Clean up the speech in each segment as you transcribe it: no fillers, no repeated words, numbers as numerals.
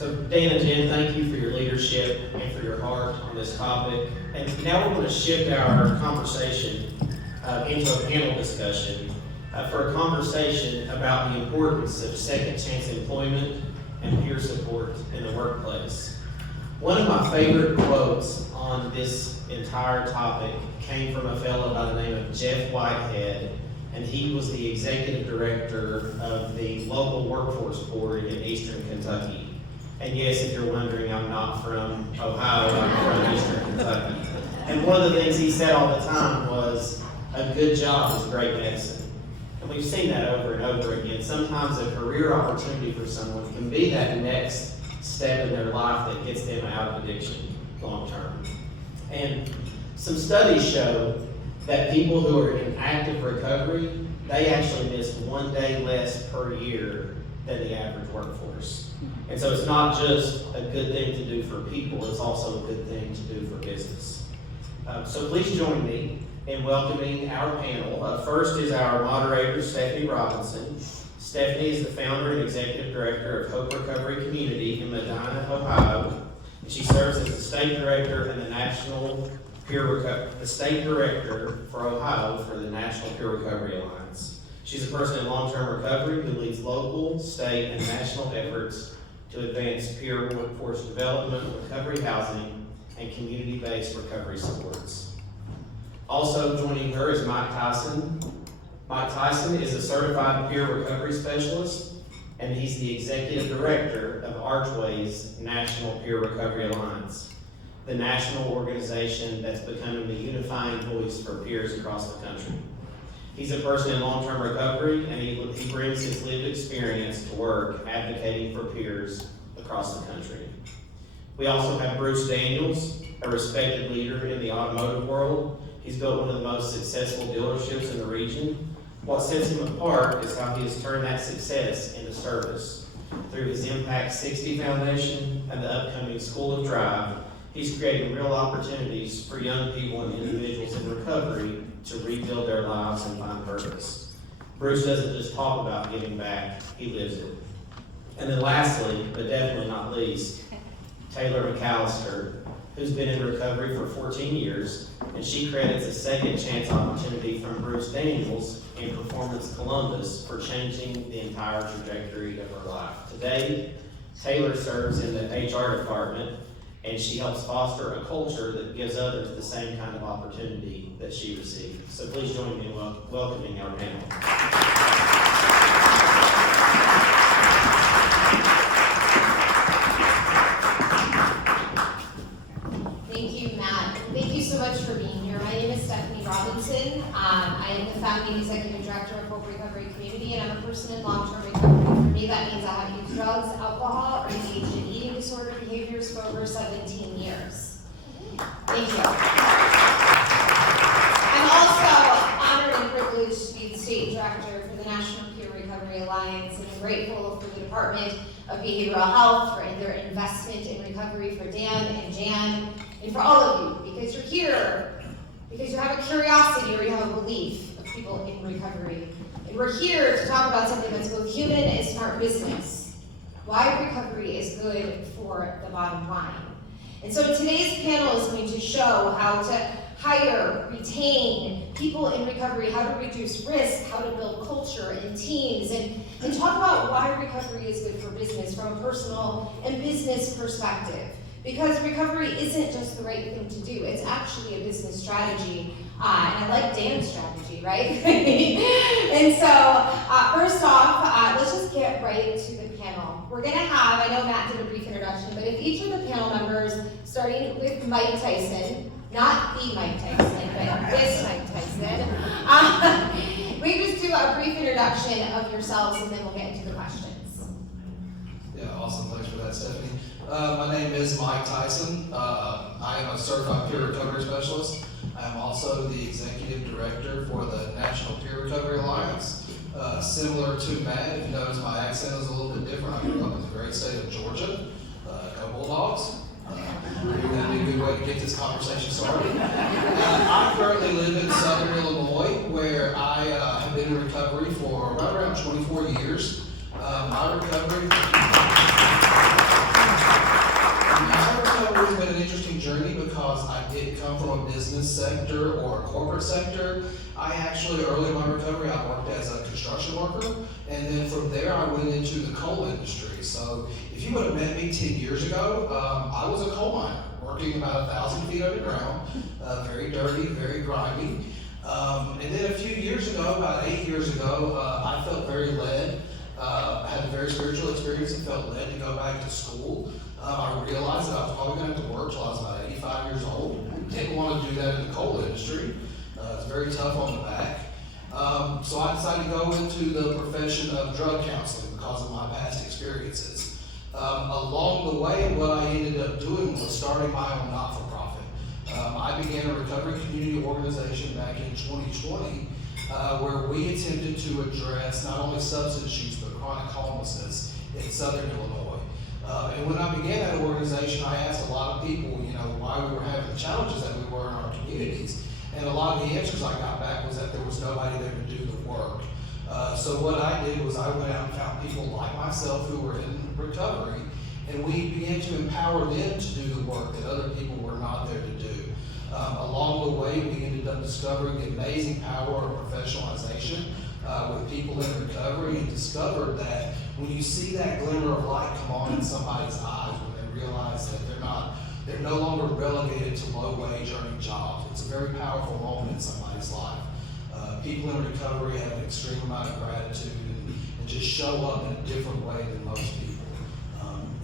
So Dan and Jen, thank you for your leadership and for your heart on this topic. And now we're going to shift our conversation into a panel discussion for a conversation about the importance of second chance employment and peer support in the workplace. One of my favorite quotes on this entire topic came from a fellow by the name of Jeff Whitehead, and he was the executive director of the local workforce board in Eastern Kentucky. And yes, if you're wondering, I'm not from Ohio, I'm from Eastern Kentucky. And one of the things he said all the time was, a good job is great medicine. And we've seen that over and over again. Sometimes a career opportunity for someone can be that next step in their life that gets them out of addiction long term. And some studies show that people who are in active recovery, they actually miss 1 day less per year than the average workforce. And so it's not just a good thing to do for people, it's also a good thing to do for business. So please join me in welcoming our panel. First is our moderator, Stefanie Robinson. Stefanie is the founder and executive director of Hope Recovery Community in Medina, Ohio. And she serves as the state director and the state director for Ohio for the National Peer Recovery Alliance. She's a person in long-term recovery who leads local, state, and national efforts to advance peer workforce development, recovery housing, and community-based recovery supports. Also joining her is Mike Tyson. Mike Tyson is a certified peer recovery specialist, and he's the executive director of ARCHway's National Peer Recovery Alliance, the national organization that's becoming the unifying voice for peers across the country. He's a person in long-term recovery, and he brings his lived experience to work advocating for peers across the country. We also have Bruce Daniels, a respected leader in the automotive world. He's built one of the most successful dealerships in the region. What sets him apart is how he has turned that success into service. Through his Impact 60 Foundation and the upcoming School of Drive, he's creating real opportunities for young people and individuals in recovery to rebuild their lives and find purpose. Bruce doesn't just talk about giving back, he lives it. And then lastly, but definitely not least, Taylor McAllister, who's been in recovery for 14 years, and she credits a second chance opportunity from Bruce Daniels in Performance Columbus for changing the entire trajectory of her life. Today, Taylor serves in the HR department, and she helps foster a culture that gives others the same kind of opportunity that she received. So please join me in welcoming our panel. Thank you, Matt. Thank you so much for being here. My name is Stefanie Robinson. I am the founding executive director of Hope Recovery Community, and I'm a person in long-term recovery. For me, that means I have used drugs, alcohol, or engaged in eating disorder behaviors for over 17 years. Thank you. I'm also honored and privileged to be the state director for the National Peer Recovery Alliance, and I'm grateful for the Department of Behavioral Health for their investment in recovery, for Dan and Jan, and for all of you, because you're here, because you have a curiosity or you have a belief of people in recovery. And we're here to talk about something that's both human and smart business. Why recovery is good for the bottom line. And so today's panel is going to show how to hire, retain people in recovery, how to reduce risk, how to build culture and teams, and talk about why recovery is good for business from a personal and business perspective. Because recovery isn't just the right thing to do, it's actually a business strategy. And I like Dan's strategy, right? And so, first off, let's just get right to the panel. We're gonna have, I know Matt did a brief introduction, but if each of the panel members, starting with Mike Tyson, not the Mike Tyson, but this Mike Tyson, we just do a brief introduction of yourselves and then we'll get into the questions. Yeah, awesome, thanks for that, Stephanie. My name is Mike Tyson. I am a certified peer recovery specialist. I am also the executive director for the National Peer Recovery Alliance. Similar to Matt, if you notice my accent is a little bit different. I grew up in the great state of Georgia. Go Bulldogs. That'd be a good way to get this conversation started. I currently live in Southern Illinois, where I have been in recovery for right around 24 years. My recovery. business sector or corporate sector. I actually, early in my recovery, I worked as a construction worker, and then from there I went into the coal industry. So if you would have met me 10 years ago, I was a coal miner, working about 1,000 feet underground, very dirty, very grimy. And then a few years ago, about 8 years ago, I felt very led. I had a very spiritual experience and felt led to go back to school. I realized that I was probably going to have to work till I was about 85 years old. Didn't want to do that in the coal industry. It's very tough on the back. So I decided to go into the profession of drug counseling because of my past experiences. Along the way, what I ended up doing was starting my own not-for-profit. I began a recovery community organization back in 2020 where we attempted to address not only substance use but chronic homelessness in Southern Illinois. And when I began that organization, I asked a lot of people, why we were having the challenges that we were in our communities. And a lot of the answers I got back was that there was nobody there to do the work. So what I did was I went out and found people like myself who were in recovery, and we began to empower them to do the work that other people were not there to do. Along the way, we ended up discovering the amazing power of professionalization with people in recovery, and discovered that when you see that glimmer of light come on in somebody's eyes, when they realize that they're no longer relegated to low-wage earning jobs, it's a very powerful moment in somebody's life. People in recovery have an extreme amount of gratitude and just show up in a different way than most people.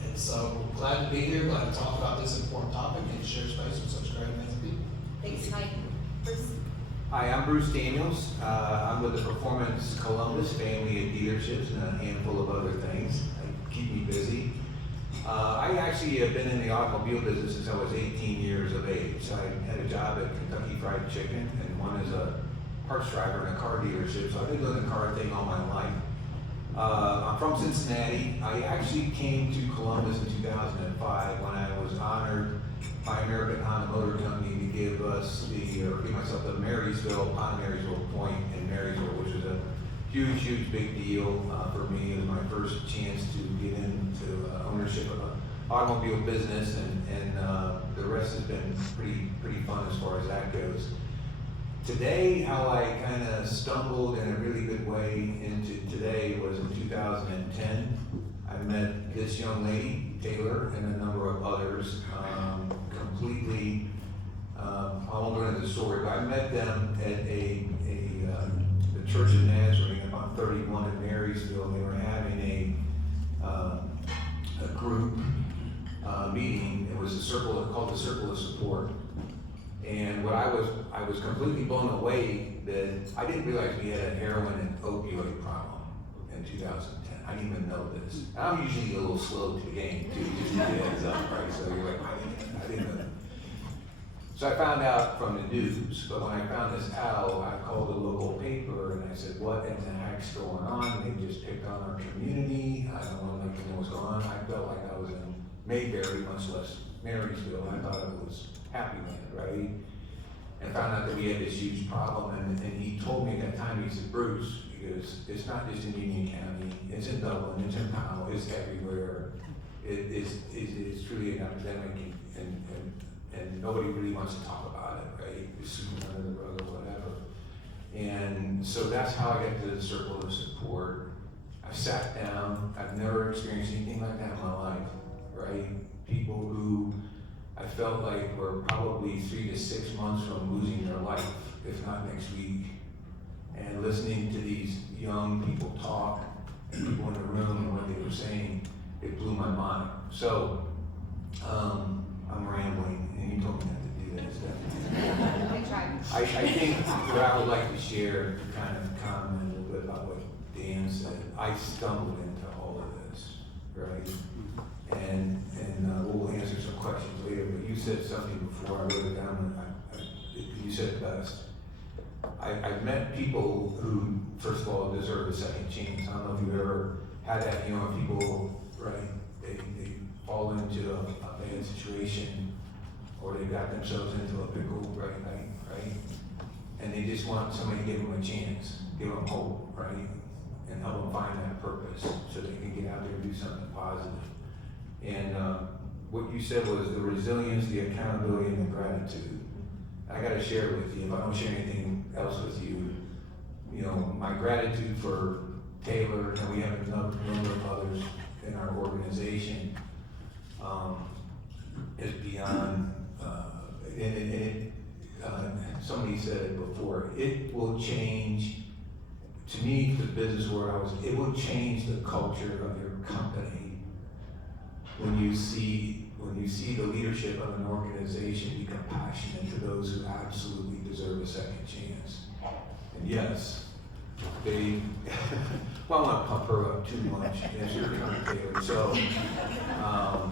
And so glad to be here, glad to talk about this important topic and share space with such great amazing people. Thanks, Mike. Bruce? Hi, I'm Bruce Daniels. I'm with the Performance Columbus family of dealerships and a handful of other things. They keep me busy. I actually have been in the automobile business since I was 18 years of age. I had a job at Kentucky Fried Chicken and one as a parts driver in a car dealership, so I've been doing the car thing all my life. I'm from Cincinnati. I actually came to Columbus in 2005 when I was honored by American Honda Motor Company to give us give myself the Marysville point in Marysville, which was a huge big deal for me. It was my first chance to get into ownership of an automobile business, and the rest has been pretty fun as far as that goes. Today, how I kind of stumbled in a really good way into today was in 2010. I met this young lady, Taylor, and a number of others, completely, I won't go into the story, but I met them at the Church of Nazarene about 31 in Marysville. They were having a group meeting. It was called the Circle of Support. And what I was completely blown away that I didn't realize we had a heroin and opioid problem in 2010. I didn't even know this. And I'm usually a little slow to the game too, just to get heads up, right? So you're like, I didn't know that. So I found out from the news, but when I found this out, I called the local paper and I said, what in the heck's going on? They just picked on our community. I don't know what's going on. I felt like I was in Mayberry, much less Marysville. I thought it was Happy Land, right? And found out that we had this huge problem, and he told me at that time, he said, Bruce, because it's not just in Union County, it's in Dublin, it's in Powell, it's everywhere. It's truly an epidemic, and nobody really wants to talk about it, right? It's sweeping under the rug or whatever. And so that's how I got to the Circle of Support. I sat down, I've never experienced anything like that in my life, right? People who I felt like we're probably 3 to 6 months from losing their life, if not next week. And listening to these young people talk, and people in the room and what they were saying, it blew my mind. So, I'm rambling, and you told me not to do that stuff. I tried. I think what I would like to share, to kind of comment a little bit about what Dan said, I stumbled into all of this, right? And we'll answer some questions later, but you said something before, I wrote it down, you said it best. I've met people who, first of all, deserve a second chance. I don't know if you've ever had that, people, right, they fall into a bad situation, or they got themselves into a pickle, right? And they just want somebody to give them a chance, give them hope, right? And help them find that purpose so they can get out there and do something positive. And what you said was the resilience, the accountability, and the gratitude. I gotta share it with you. If I don't share anything else with you, you know, my gratitude for Taylor, and we have a number of others in our organization, is beyond, somebody said it before, it will change, to me, the business where I was, it will change the culture of your company when you see the leadership of an organization be compassionate to those who absolutely deserve a second chance. And yes, they, well, I won't pump her up too much, it's your turn, Taylor. So,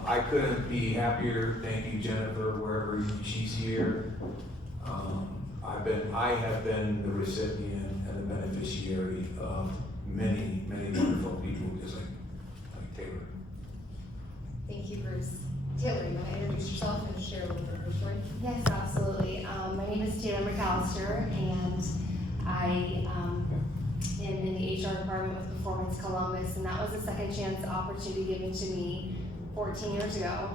I couldn't be happier. Thank you, Jennifer, wherever she's here. I have been the recipient and the beneficiary of many, many wonderful people, just like Taylor. Thank you, Bruce. Taylor, you want to introduce yourself and share a little bit of your story? Yes, absolutely. My name is Taylor McAllister, and I am in the HR department with Performance Columbus, and that was a second chance opportunity given to me 14 years ago.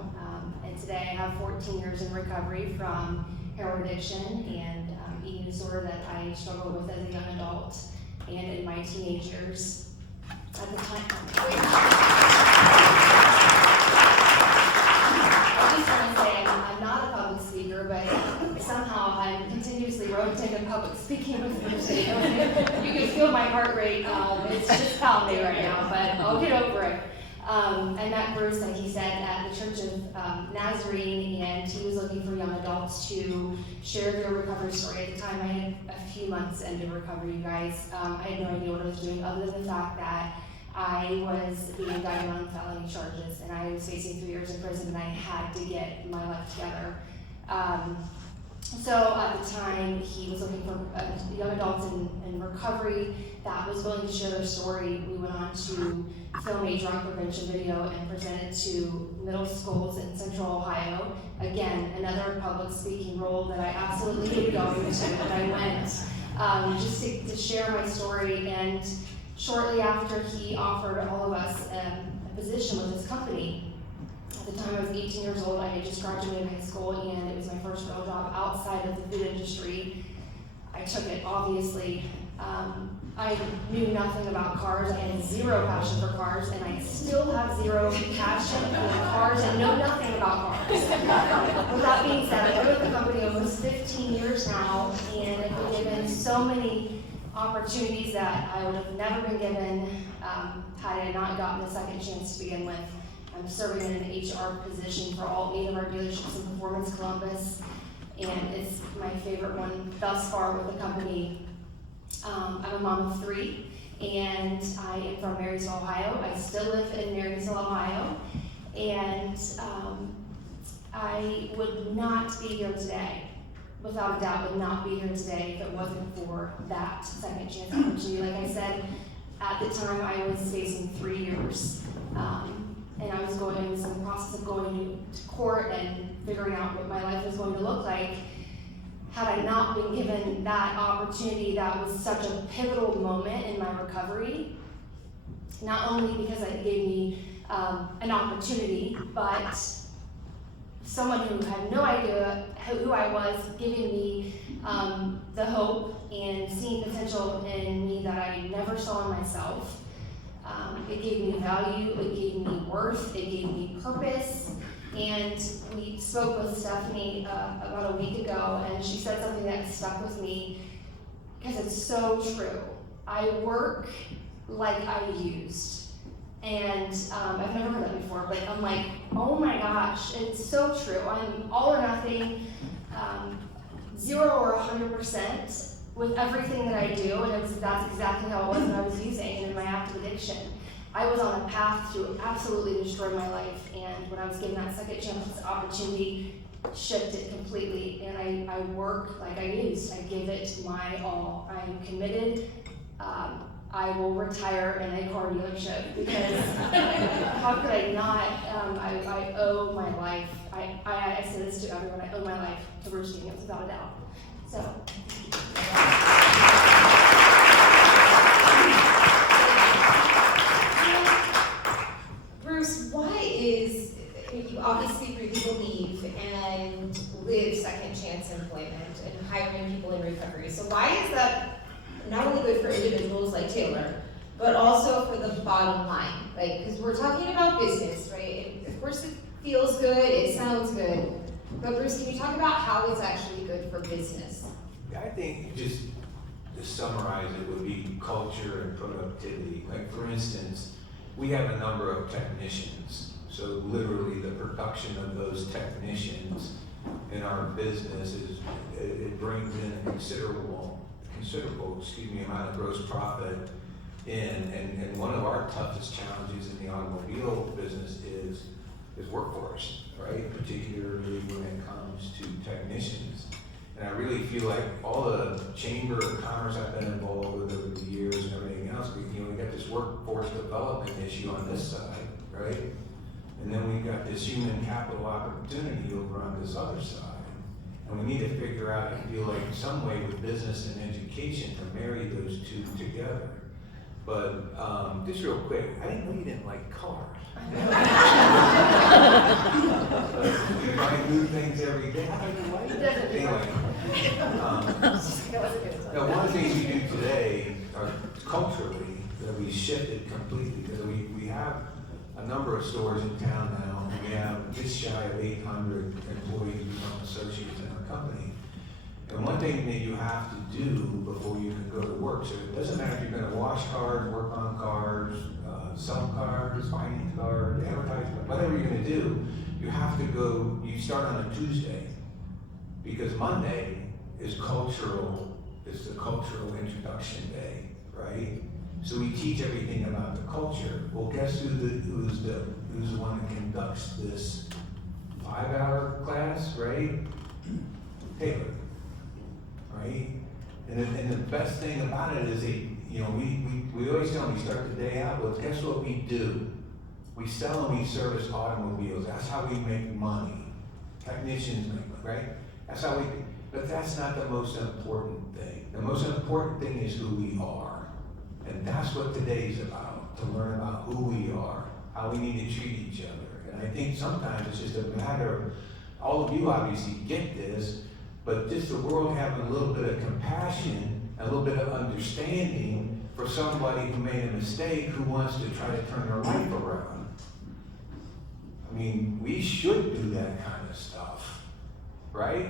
And today I have 14 years in recovery from heroin addiction and eating disorder that I struggled with as a young adult and in my teenage years. At the time, I just want to say I'm not a public speaker, but somehow I'm continuously rotating in public speaking with Bruce. You can feel my heart rate. It's just pounding right now, but I'll get over it. I met Bruce, like he said, at the Church of Nazarene, and he was looking for young adults to share their recovery story. At the time, I had a few months into recovery, you guys. I had no idea what I was doing, other than the fact that I was being indicted on felony charges, and I was facing 3 years in prison, and I had to get my life together. So at the time, he was looking for young adults in recovery that was willing to share their story. We went on to film a drunk prevention video and present it to middle schools in Central Ohio. Again, another public speaking role that I absolutely hated going to, but I went just to share my story. And shortly after, he offered all of us a position with his company. At the time, I was 18 years old. I had just graduated high school, and it was my first real job outside of the food industry. I took it, obviously. I knew nothing about cars. I had zero passion for cars, and I still have zero passion for cars and know nothing about cars. With that being said, I've been with the company almost 15 years now, and I've been given so many opportunities that I would have never been given had I not gotten a second chance to begin with. I'm serving in an HR position for all 8 of our dealerships in Performance Columbus, and it's my favorite one thus far with the company. I'm a mom of 3, and I am from Marysville, Ohio. I still live in Marysville, Ohio, and I would not be here today, without a doubt, would not be here today if it wasn't for that second chance opportunity. Like I said, at the time I was facing 3 years, and I was in the process of going to court and figuring out what my life was going to look like. Had I not been given that opportunity, that was such a pivotal moment in my recovery, not only because it gave me an opportunity, but someone who had no idea who I was, giving me the hope and seeing potential in me that I never saw in myself. It gave me value, it gave me worth, it gave me purpose. And we spoke with Stefanie about a week ago, and she said something that stuck with me because it's so true. I work like I used. And I've never heard that before, but I'm like, oh my gosh, it's so true. I'm all or nothing, 0 or 100% with everything that I do, and that's exactly how it was when I was using and in my active addiction. I was on a path to absolutely destroy my life, and when I was given that second chance opportunity, shifted completely, and I work like I used. I give it my all. I'm committed. I will retire in a car dealership because how could I not? I owe my life. I say this to everyone. I owe my life to Bruce Daniels, without a doubt. So. Bruce, why is, you obviously really believe and live second chance employment and hiring people in recovery. So why is that not only good for individuals like Taylor, but also for the bottom line, right? Because we're talking about business, right? And of course it feels good, it sounds good, but Bruce, can you talk about how it's actually good for business? Yeah, I think just to summarize it would be culture and productivity. Like for instance, we have a number of technicians. So literally the production of those technicians in our business it brings in a considerable amount of gross profit in. And one of our toughest challenges in the automobile business is workforce, right? Particularly when it comes to technicians. And I really feel like all the Chamber of Commerce I've been involved with over the years and everything else, we got this workforce development issue on this side, right? And then we've got this human capital opportunity over on this other side. And we need to figure out, I feel like, some way with business and education to marry those two together. But just real quick, I didn't know you didn't like cars. You try new things every day. How do you like it? Anyway, one of the things we do today, culturally, that we shifted completely, because we have a number of stores in town now. We have just shy of 800 employees become associates in our company. And one thing that you have to do before you can go to work, so it doesn't matter if you're going to wash cars, work on cars, sell cars, finance cars, advertise, whatever you're going to do, you have to go, you start on a Tuesday. Because Monday is cultural, it's the cultural introduction day, right? So we teach everything about the culture. Well, guess who's the one that conducts this 5-hour class, right? Taylor, right? And the best thing about it is we always tell them we start the day out, well, guess what we do? We sell and we service automobiles. That's how we make money. Technicians make money, right? That's how but that's not the most important thing. The most important thing is who we are. And that's what today's about, to learn about who we are, how we need to treat each other. And I think sometimes it's just a matter of, all of you obviously get this, but just the world having a little bit of compassion, a little bit of understanding for somebody who made a mistake, who wants to try to turn their life around. I mean, we should do that kind of stuff, right?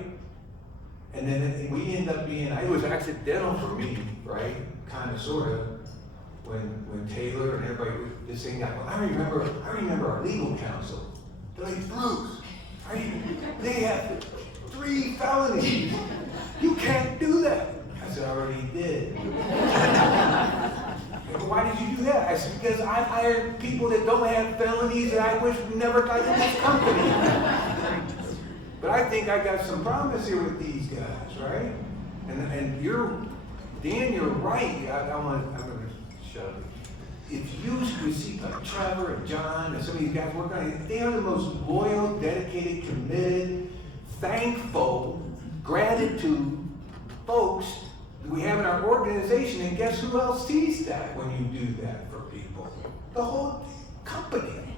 And then we end up being, it was accidental for me, right? Kind of, sort of, when Taylor and everybody was just saying that. Well, I remember our legal counsel. They're like, Bruce, they have 3 felonies. You can't do that. I said, I already did. Why did you do that? I said, because I've hired people that don't have felonies that I wish never got in this company. But I think I got some promise here with these guys, right? And Dan, you're right. I'm going to shut up. If you see like Trevor and John and some of these guys work on it, they are the most loyal, dedicated, committed, thankful, gratitude folks that we have in our organization. And guess who else sees that when you do that for people? The whole company.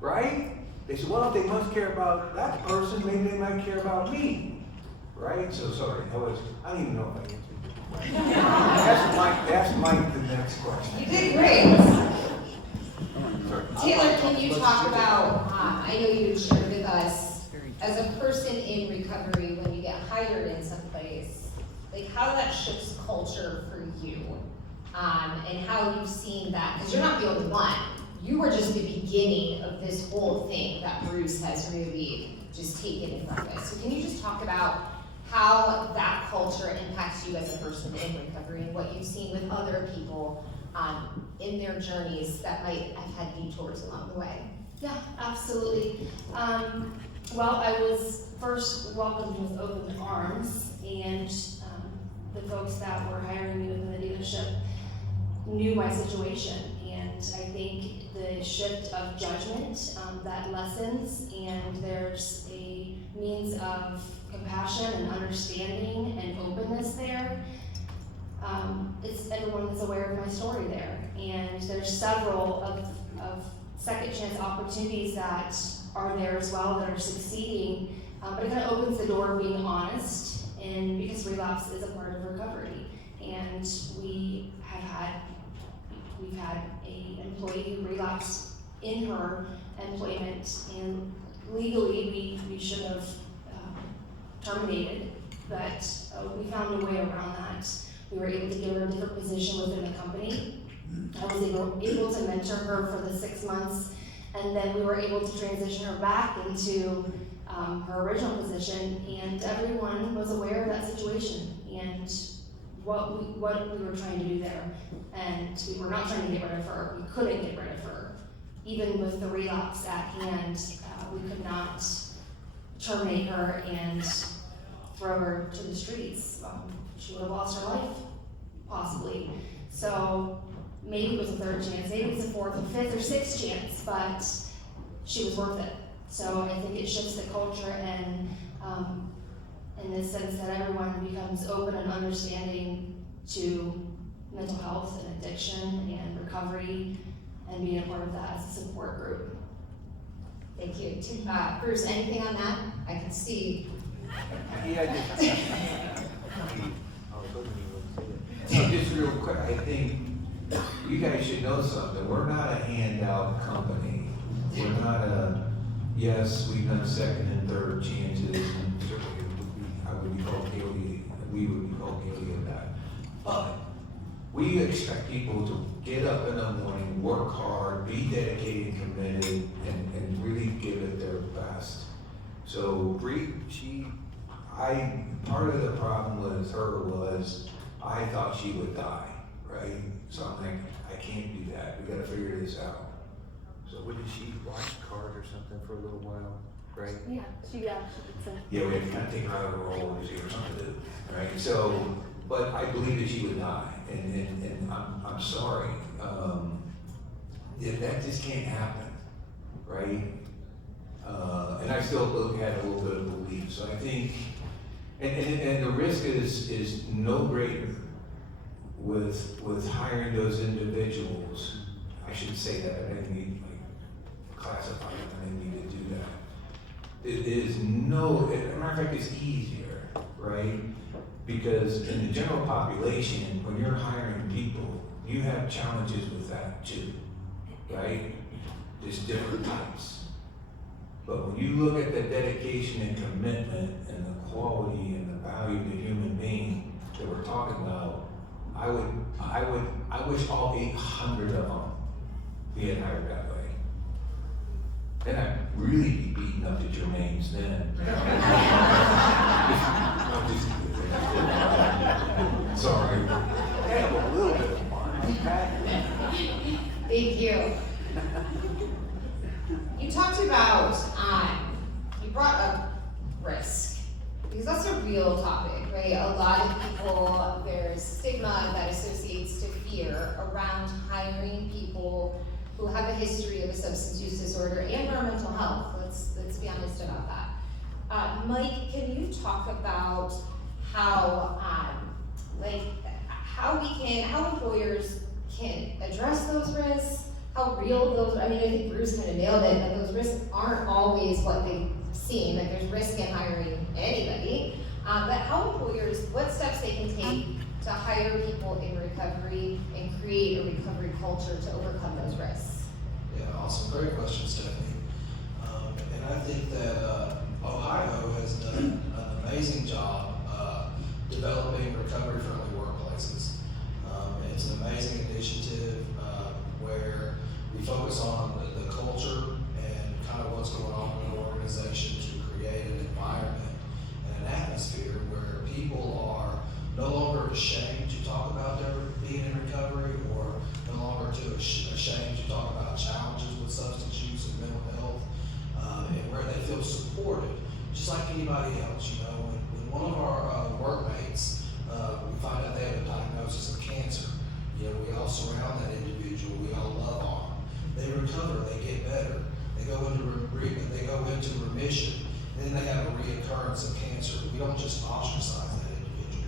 Right? They said, well, if they must care about that person, maybe they might care about me. Right? So sorry, I don't even know if I answered. Ask Mike the next question. You did great. Taylor, can you talk about, I know you shared with us, as a person in recovery, when you get hired in some place, like how that shifts culture for you, and how you've seen that, because you're not the only one. You were just the beginning of this whole thing that Bruce has really just taken in front of us. So can you just talk about how that culture impacts you as a person in recovery and what you've seen with other people in their journeys that might have had detours along the way? Yeah, absolutely. Well, I was first welcomed with open arms, and the folks that were hiring me within the dealership knew my situation. And I think the shift of judgment that lessens, and there's a means of compassion and understanding and openness there. It's everyone that's aware of my story there. And there's several of second chance opportunities that are there as well that are succeeding, but it kind of opens the door of being honest, and because relapse is a part of recovery. And we've had an employee who relapsed in her employment, and legally we should have terminated, but we found a way around that. We were able to give her a different position within the company. I was able to mentor her for the 6 months, and then we were able to transition her back into her original position, and everyone was aware of that situation and what we were trying to do there. And we were not trying to get rid of her. We couldn't get rid of her. Even with the relapse at hand, we could not terminate her and throw her to the streets. She would have lost her life, possibly. So maybe it was a third chance, maybe it's a fourth or fifth or sixth chance, but she was worth it. So I think it shifts the culture, and in the sense that everyone becomes open and understanding to mental health and addiction and recovery, and being a part of that as a support group. Thank you. Bruce, anything on that? I can see. Yeah, just real quick, I think you guys should know something. We're not a handout company. We're not yes, we've done second and third chances, and certainly I would be called guilty, we would be called guilty of that. But we expect people to get up in the morning, work hard, be dedicated, committed, and really give it their best. So part of the problem with her was I thought she would die, right? So I'm like, I can't do that. We gotta figure this out. So what did she watch Cars or something for a little while, right? Yeah, she did so. Yeah, we had to kind of take her out of her role and give her something to do, right? So, but I believe that she would die, and I'm sorry. That just can't happen, right? And I still had a little bit of belief. So I think, and the risk is no greater with hiring those individuals. I should say that, I didn't need classify it, I didn't need to do that. It is as a matter of fact, it's easier, right? Because in the general population, when you're hiring people, you have challenges with that too, right? There's different types. But when you look at the dedication and commitment and the quality and the value of the human being that we're talking about, I wish all 800 of them be hired that way. And I'd really be beating up the Jermaines then. Sorry. Yeah, a little bit of fun. Thank you. You talked about, you brought up risk, because that's a real topic, right? A lot of people, there's stigma that associates to fear around hiring people who have a history of a substance use disorder and or mental health. Let's be honest about that. Mike, can you talk about how employers can address those risks? How real those, I think Bruce kind of nailed it, that those risks aren't always what they seem, that there's risk in hiring anybody. But how employers, what steps they can take to hire people in recovery and create a recovery culture to overcome those risks? Yeah, awesome, great question, Stephanie. And I think that Ohio has done an amazing job developing recovery-friendly workplaces. It's an amazing initiative where we focus on the culture and kind of what's going on in an organization to create an environment and an atmosphere where people are no longer ashamed to talk about their being in recovery, or no longer ashamed to talk about challenges with substance use and mental health, and where they feel supported, just like anybody else. You know, when one of our workmates, we find out they have a diagnosis of cancer, you know, we all surround that individual, we all love on them. They recover, they get better, they go into remission, and then they have a reoccurrence of cancer. We don't just ostracize that individual.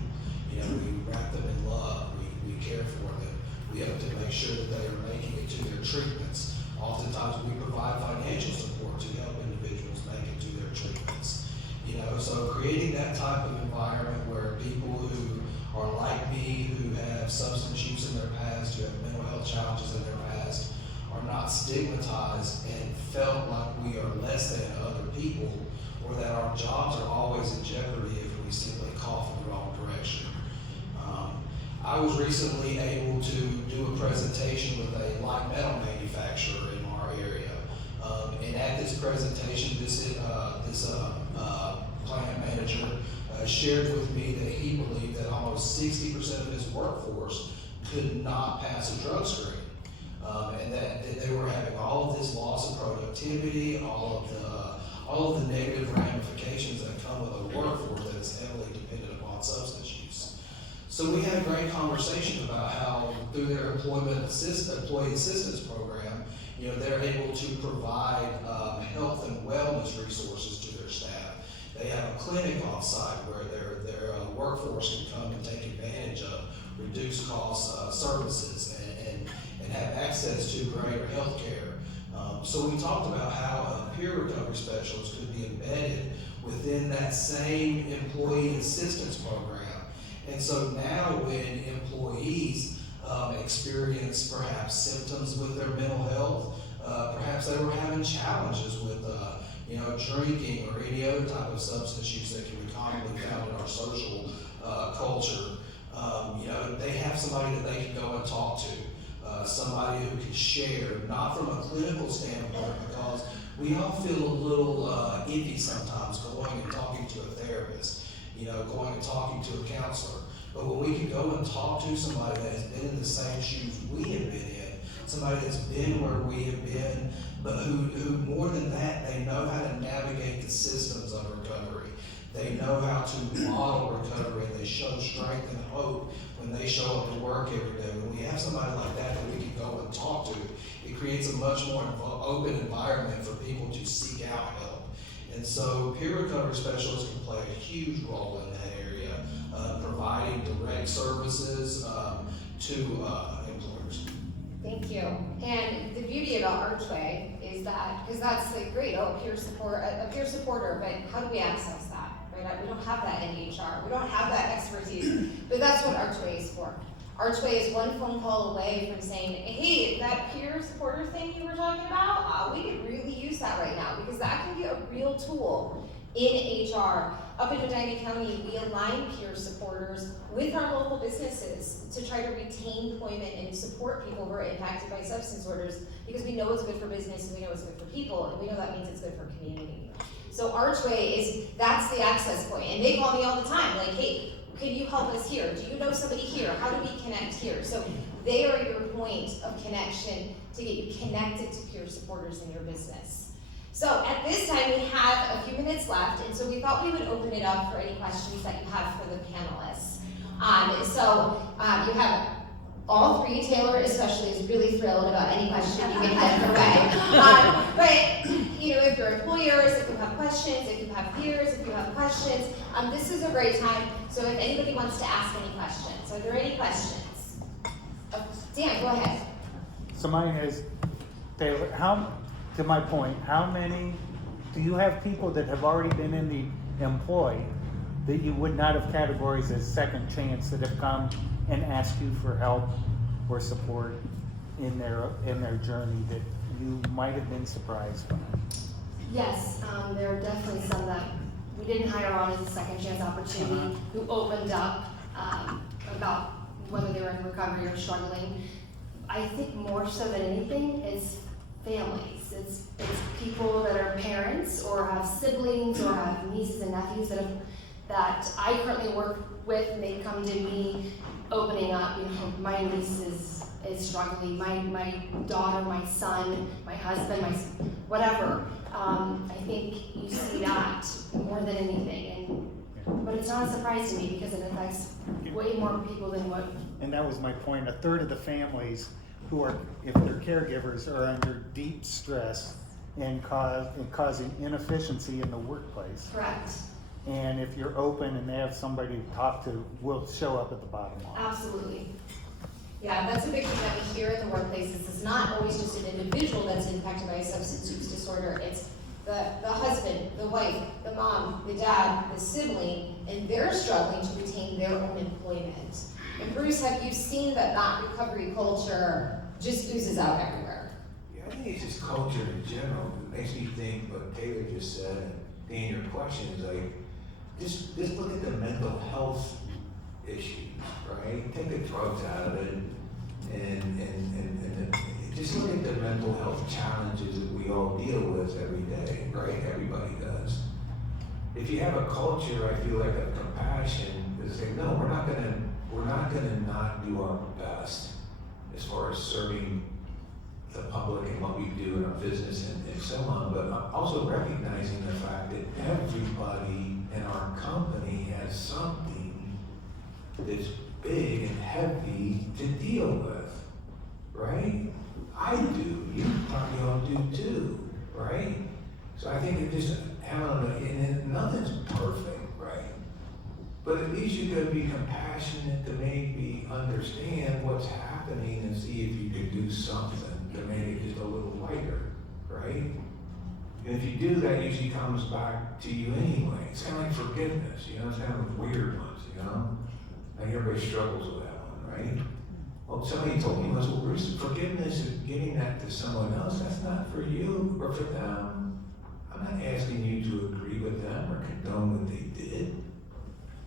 You know, we wrap them in love, we care for them. We have to make sure that they are making it to their treatments Oftentimes, we provide financial support to help individuals make it to their treatments. You know, so creating that type of environment where people who are like me, who have substance use in their past, who have mental health challenges in their past, are not stigmatized and felt like we are less than other people, or that our jobs are always in jeopardy if we simply cough in the wrong direction. I was recently able to do a presentation with a light metal manufacturer in our area. And at this presentation, this plant manager shared with me that he believed that almost 60% of his workforce could not pass a drug screen. And that they were having all of this loss of productivity, all of the negative ramifications that come with a workforce that is heavily dependent upon substance use. So we had a great conversation about how through their employee assistance program, you know, they're able to provide health and wellness resources to their staff. They have a clinic off site where their workforce can come and take advantage of reduced cost services and have access to greater health care. So we talked about how a peer recovery specialist could be embedded within that same employee assistance program. And so now when employees experience perhaps symptoms with their mental health, perhaps they were having challenges with you know, drinking or any other type of substance use that can be commonly found in our social culture, you know, they have somebody that they can go and talk to. Somebody who can share, not from a clinical standpoint, because we all feel a little iffy sometimes going and talking to a therapist, you know, going and talking to a counselor. But when we can go and talk to somebody that has been in the same shoes we have been in, somebody that's been where we have been, but who more than that, they know how to navigate the systems of recovery. They know how to model recovery, and they show strength and hope when they show up to work every day. When we have somebody like that we can go and talk to, it creates a much more open environment for people to seek out help. And so peer recovery specialists can play a huge role in that area, providing direct services to employers. Thank you. And the beauty about ARCHway is that, because that's like great, a peer supporter, but how do we access that? Right? We don't have that in HR. We don't have that expertise, but that's what ARCHway is for. ARCHway is one phone call away from saying, hey, that peer supporter thing you were talking about, we could really use that right now, because that can be a real tool in HR. Up in Medina County, we align peer supporters with our local businesses to try to retain employment and support people who are impacted by substance disorders, because we know it's good for business, and we know it's good for people, and we know that means it's good for community. So ARCHway that's the access point, and they call me all the time, like, hey, can you help us here? Do you know somebody here? How do we connect here? So they are your point of connection to get you connected to peer supporters in your business. So at this time, we have a few minutes left, and so we thought we would open it up for any questions that you have for the panelists. You have all three. Taylor especially is really thrilled about any question you can head her way. But you know, if you're employers, if you have questions, if you have peers, if you have questions, this is a great time. So if anybody wants to ask any questions, are there any questions? Oh, Dan, go ahead. So mine is, Taylor, to my point, how many, do you have people that have already been in the employ that you would not have categorized as second chance that have come and asked you for help or support in their journey that you might have been surprised by? Yes, there are definitely some that we didn't hire on as a second chance opportunity, who opened up about whether they were in recovery or struggling. I think more so than anything, it's families. It's people that are parents or have siblings or have nieces and nephews that I currently work with, and they come to me opening up, you know, my niece is struggling, my daughter, my son, my husband, whatever. I think you see that more than anything, but it's not a surprise to me because it affects way more people than what. And that was my point. A third of the families who are, if they're caregivers, are under deep stress and causing inefficiency in the workplace. Correct. And if you're open and they have somebody to talk to, will show up at the bottom line. Absolutely. Yeah, that's a big thing that we hear in the workplaces. It's not always just an individual that's impacted by a substance use disorder. It's the husband, the wife, the mom, the dad, the sibling, and they're struggling to retain their own employment. And Bruce, have you seen that recovery culture just oozes out everywhere? Yeah, I think it's just culture in general. It makes me think what Taylor just said, and Dan, your question is like, just look at the mental health issues, right? Take the drugs out of it, and just look at the mental health challenges that we all deal with every day, right? Everybody does. If you have a culture, I feel like, of compassion, to say, no, we're not gonna not do our best as far as serving the public and what we do in our business and so on, but also recognizing the fact that everybody in our company has something that's big and heavy to deal with, right? I do, you probably all do too, right? So I think it just, and nothing's perfect, right? But at least you gotta be compassionate to maybe understand what's happening and see if you can do something to make it just a little lighter, right? And if you do, that usually comes back to you anyway. It's kind of like forgiveness, you know, it's kind of weird ones, you know? Like everybody struggles with that one, right? Well, somebody told me once, well, Bruce, forgiveness is giving that to someone else. That's not for you or for them. I'm not asking you to agree with them or condone what they did.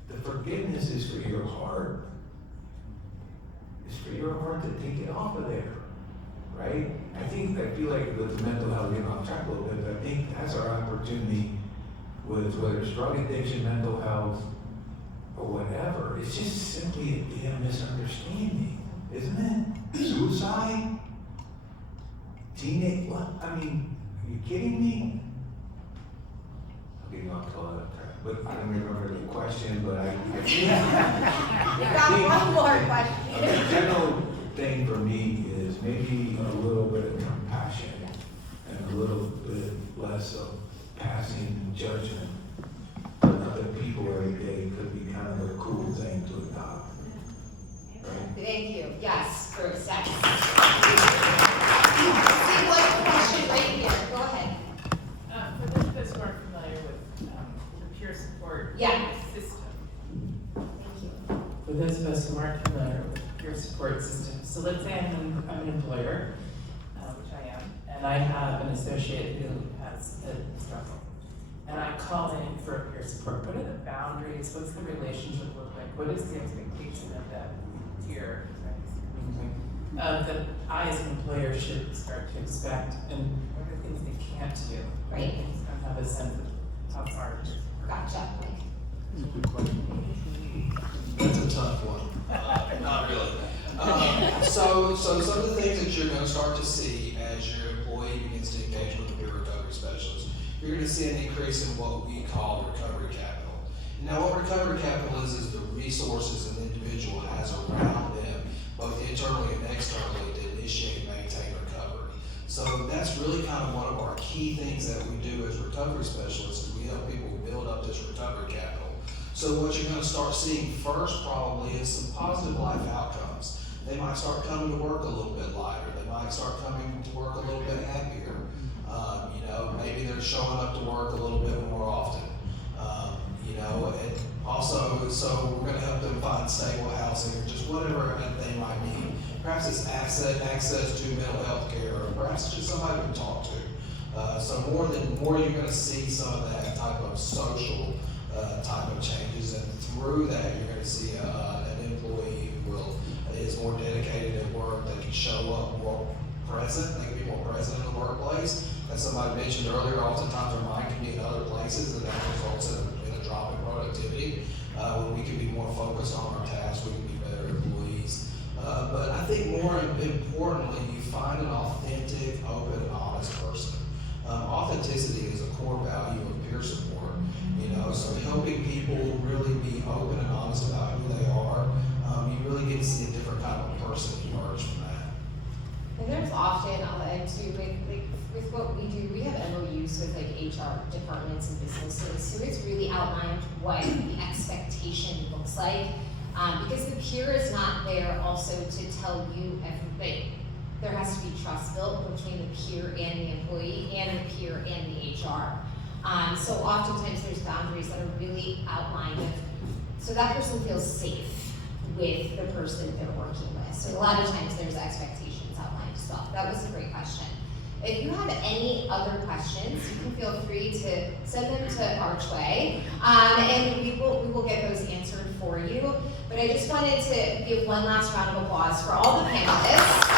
The forgiveness is for your heart. It's for your heart to take it off of there, right? I feel like with the mental health, getting off track a little bit, but I think that's our opportunity with whether it's drug addiction, mental health, or whatever. It's just simply a damn misunderstanding, isn't it? Suicide? Teenage, what? I mean, are you kidding me? I'm getting off a lot of track. But I don't remember the question, but I think You got one more question. the general thing for me is maybe a little bit of compassion and a little bit less of passing judgment on other people every day could be kind of a cool thing to adopt. Right? Thank you. Yes, Bruce, yes. See one question right here. Go ahead. For those of us who aren't familiar with the peer support Yeah. system, Thank you. for those of us who aren't familiar with the peer support system, so let's say I'm an employer, which I am, and I have an associate who has a struggle, and I call in for peer support. What are the boundaries? What's the relationship look like? What is the expectation of that peer? That I as an employer should start to expect, and what are things they can't do? Right. I have a sense of how far it is. Gotcha. That's a tough one. Not really. So some of the things that you're going to start to see as your employee begins to engage with a peer recovery specialist, you're going to see an increase in what we call recovery capital. Now, what recovery capital is the resources an individual has around them, both internally and externally, to initiate and maintain recovery. So that's really kind of one of our key things that we do as recovery specialists, is we help people build up this recovery capital. So what you're going to start seeing first probably is some positive life outcomes. They might start coming to work a little bit lighter. They might start coming to work a little bit happier. Maybe they're showing up to work a little bit more often. And also, so we're going to help them find stable housing or just whatever they might need. Perhaps it's access to mental health care, or perhaps it's just somebody to talk to. So more you're going to see some of that type of social type of changes, and through that you're going to see an employee who is more dedicated at work. They can show up more present. They can be more present in the workplace. As somebody mentioned earlier, oftentimes our mind can be in other places, and that results in a drop in productivity. When we can be more focused on our tasks, we can be better employees. But I think more importantly, you find an authentic, open, and honest person. Authenticity is a core value of peer support. So helping people really be open and honest about who they are, you really get to see a different kind of person emerge from that. And there's often, I'll add too, with what we do, we have MOUs with HR departments and businesses, so it's really outlined what the expectation looks like. Because the peer is not there also to tell you everything. There has to be trust built between the peer and the employee, and the peer and the HR. So oftentimes there's boundaries that are really outlined of, so that person feels safe with the person they're working with. So a lot of times there's expectations outlined as well. That was a great question. If you have any other questions, you can feel free to send them to ARCHway, and we will get those answered for you. But I just wanted to give one last round of applause for all the panelists.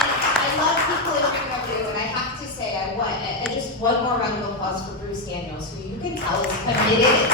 And I love people in recovery, and I have to say, I want just one more round of applause for Bruce Daniels, who you can tell is committed